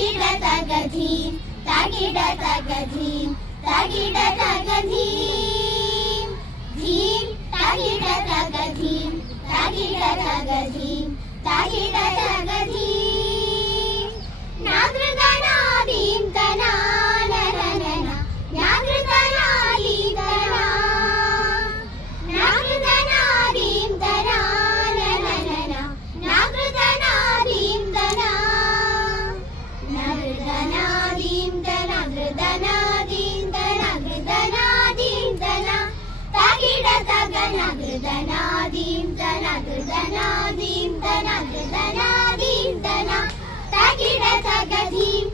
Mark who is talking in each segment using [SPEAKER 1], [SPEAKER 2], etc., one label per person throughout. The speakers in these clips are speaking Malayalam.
[SPEAKER 1] తాగిడ తగధీ తాగిడ తగధీ తాగిడ తగధీ ధీం తాగిడ తగధీ తాగిడ తగధీ తాగిడ ധൃതനാദീം ധന ധൃതനാദീം ധന. തകിട തകധീം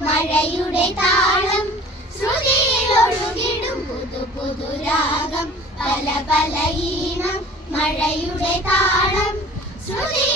[SPEAKER 1] മഴയുടെ താളം ശ്രുതിയിലൊഴുകിടും പുതു പുതുരാഗം പല പല ഈണം മഴയുടെ താളം ശ്രുതി